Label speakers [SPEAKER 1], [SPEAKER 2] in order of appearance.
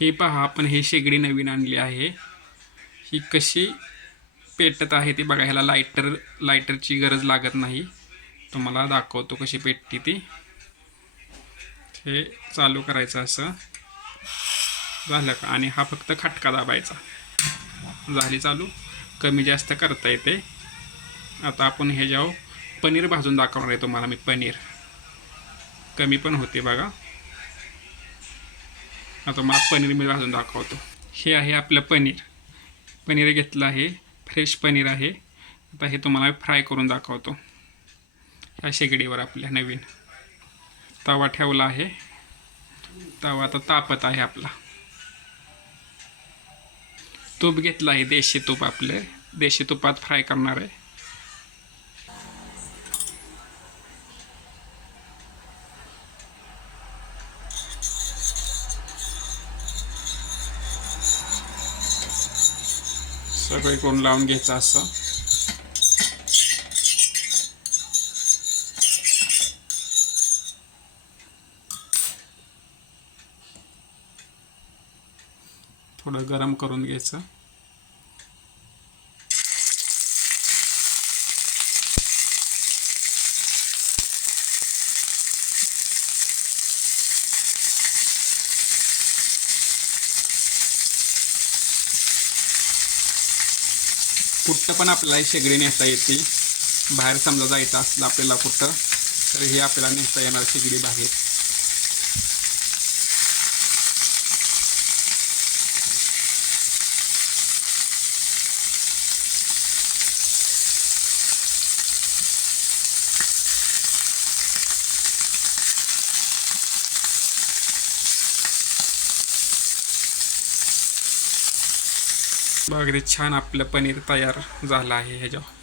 [SPEAKER 1] हे पहा आपण हे शेगडी नवीन आणली आहे. ही कशी पेटत आहे ते बघा ह्याला लायटर लायटरची गरज लागत नाही. तुम्हाला दाखवतो कशी पेटती ती. हे चालू करायचं असं. झालं का? आणि हा फक्त खटका दाबायचा. झाली चालू. कमी जास्त करता येते. आता आपण हे जाऊ पनीर भाजून दाखवणार आहे तुम्हाला मी पनीर. कमी पण होते बघा. आता मला पनीर मी भाजून दाखवतो. हे आहे आपलं पनीर. पनीर घेतलं आहे. फ्रेश पनीर आहे. आता हे तुम्हाला फ्राय करून दाखवतो. ह्या शेगडीवर आपल्या नवीन. तवा ठेवला आहे. तवा आता तापत आहे आपला. तूप घेतलं आहे. देशी तूप आपले. देशी तुपात फ्राय करणार आहे. सगळे कोण लावून घ्यायचं असं. थोडं गरम करून घ्यायचं. कुठं पण आपल्याला शेगडी नेता येते बाहेर समजा जायचं असलं आपल्याला कुठं तर हे आपल्याला नेता येणार शेगडी बाहेर. बघा किती छान आपलं पनीर तयार झालं आहे ह्याच्यावर.